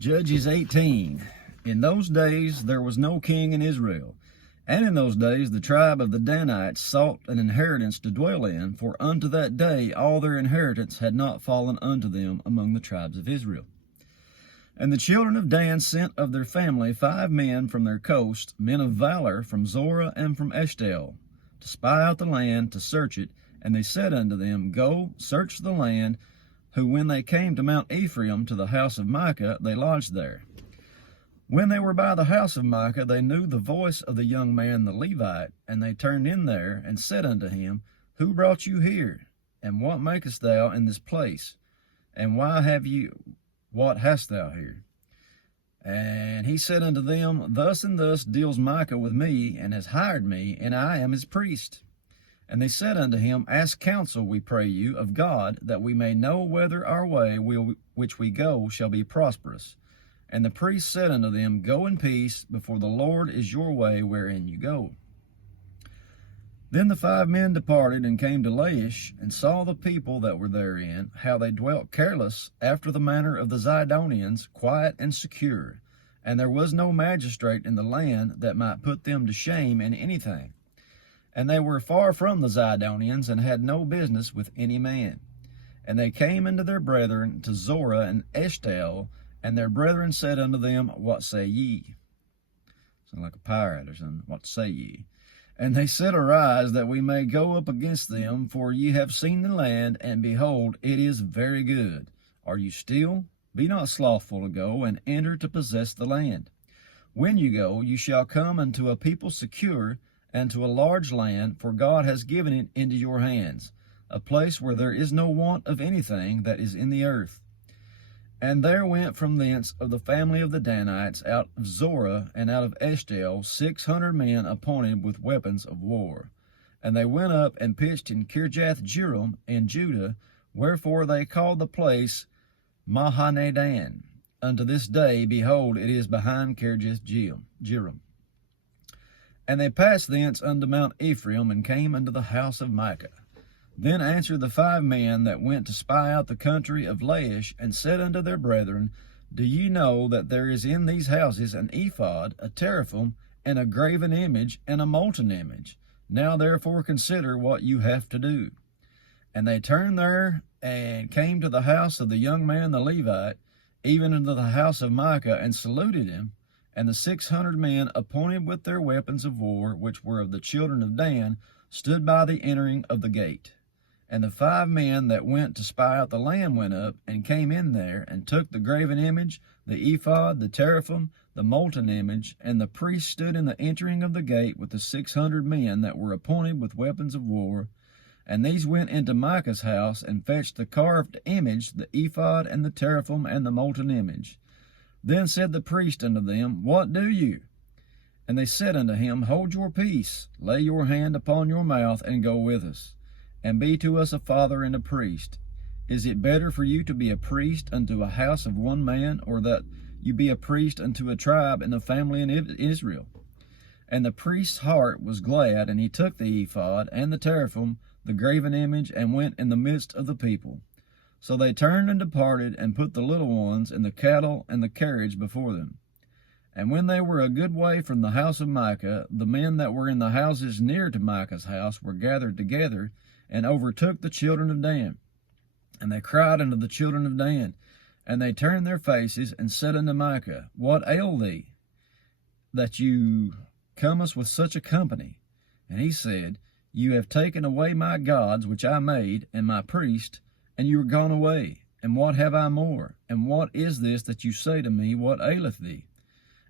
Judges 18. In those days there was no king in Israel. And in those days the tribe of the Danites sought an inheritance to dwell in, for unto that day all their inheritance had not fallen unto them among the tribes of Israel. And the children of Dan sent of their family 5 men from their coast, men of valor from Zorah and from Eshtaol, to spy out the land, to search it. And they said unto them, Go, search the land. Who, when they came to Mount Ephraim, to the house of Micah, they lodged there. When they were by the house of Micah, they knew the voice of the young man the Levite, and they turned in there, and said unto him, Who brought you here? And what makest thou in this place? And what hast thou here? And he said unto them, Thus and thus deals Micah with me, and has hired me, and I am his priest. And they said unto him, Ask counsel, we pray you, of God, that we may know whether our way which we go shall be prosperous. And the priest said unto them, Go in peace, before the Lord is your way wherein you go. Then the 5 men departed, and came to Laish, and saw the people that were therein, how they dwelt careless, after the manner of the Zidonians, quiet and secure. And there was no magistrate in the land that might put them to shame in anything. And they were far from the Zidonians, and had no business with any man. And they came unto their brethren to Zorah and Eshtaol, and their brethren said unto them, What say ye? Sound like a pirate or something. What say ye? And they said, Arise, that we may go up against them, for ye have seen the land, and behold, it is very good. Are you still? Be not slothful to go, and enter to possess the land. When you go, you shall come unto a people secure, and to a large land, for God has given it into your hands, a place where there is no want of anything that is in the earth. And there went from thence of the family of the Danites out of Zorah and out of Eshtaol 600 men appointed with weapons of war. And they went up and pitched in Kirjath-jearim in Judah, wherefore they called the place Mahanadan. Unto this day, behold, it is behind Kirjath-jearim. And they passed thence unto Mount Ephraim, and came unto the house of Micah. Then answered the 5 men that went to spy out the country of Laish, and said unto their brethren, Do ye know that there is in these houses an ephod, a teraphim, and a graven image, and a molten image? Now therefore consider what you have to do. And they turned there, and came to the house of the young man the Levite, even unto the house of Micah, and saluted him. And the 600 men appointed with their weapons of war, which were of the children of Dan, stood by the entering of the gate. And the 5 men that went to spy out the land went up, and came in there, and took the graven image, the ephod, the teraphim, the molten image. And the priest stood in the entering of the gate with the 600 men that were appointed with weapons of war. And these went into Micah's house, and fetched the carved image, the ephod, and the teraphim, and the molten image. Then said the priest unto them, What do you? And they said unto him, Hold your peace, lay your hand upon your mouth, and go with us, and be to us a father and a priest. Is it better for you to be a priest unto a house of one man, or that you be a priest unto a tribe and a family in Israel? And the priest's heart was glad, and he took the ephod and the teraphim, the graven image, and went in the midst of the people. So they turned and departed, and put the little ones and the cattle and the carriage before them. And when they were a good way from the house of Micah, the men that were in the houses near to Micah's house were gathered together, and overtook the children of Dan. And they cried unto the children of Dan, and they turned their faces, and said unto Micah, What ail thee, that you comest with such a company? And he said, You have taken away my gods which I made, and my priest, and you are gone away. And what have I more? And what is this that you say to me, What aileth thee?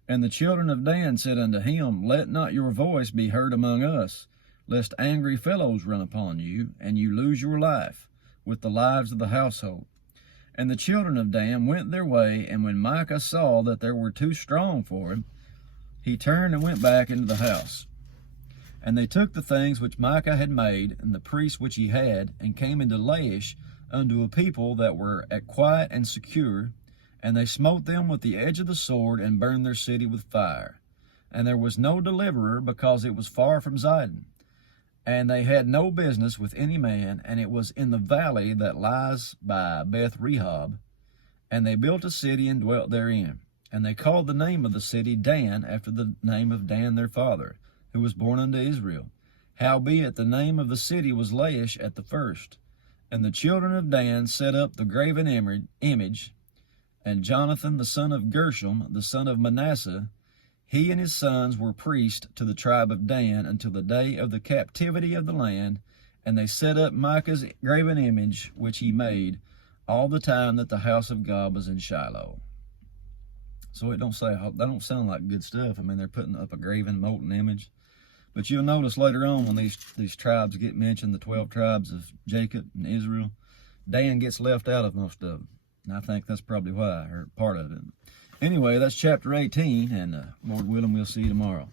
And the children of Dan said unto him, Let not your voice be heard among us, lest angry fellows run upon you, and you lose your life, with the lives of the household. And the children of Dan went their way, and when Micah saw that they were too strong for him, he turned and went back into the house. And they took the things which Micah had made, and the priests which he had, and came into Laish unto a people that were at quiet and secure, and they smote them with the edge of the sword, and burned their city with fire. And there was no deliverer, because it was far from Zidon. And they had no business with any man, and it was in the valley that lies by Beth Rehob. And they built a city and dwelt therein. And they called the name of the city Dan, after the name of Dan their father, who was born unto Israel. Howbeit the name of the city was Laish at the first. And the children of Dan set up the graven image, and Jonathan the son of Gershom, the son of Manasseh, he and his sons were priests to the tribe of Dan until the day of the captivity of the land, and they set up Micah's graven image, which he made, all the time that the house of God was in Shiloh. So it that don't sound like good stuff. I mean, they're putting up a graven molten image. But you'll notice later on when these tribes get mentioned, the 12 tribes of Jacob and Israel, Dan gets left out of most of them. And I think that's probably why, or part of it. Anyway, that's chapter 18, and Lord willing, we'll see you tomorrow.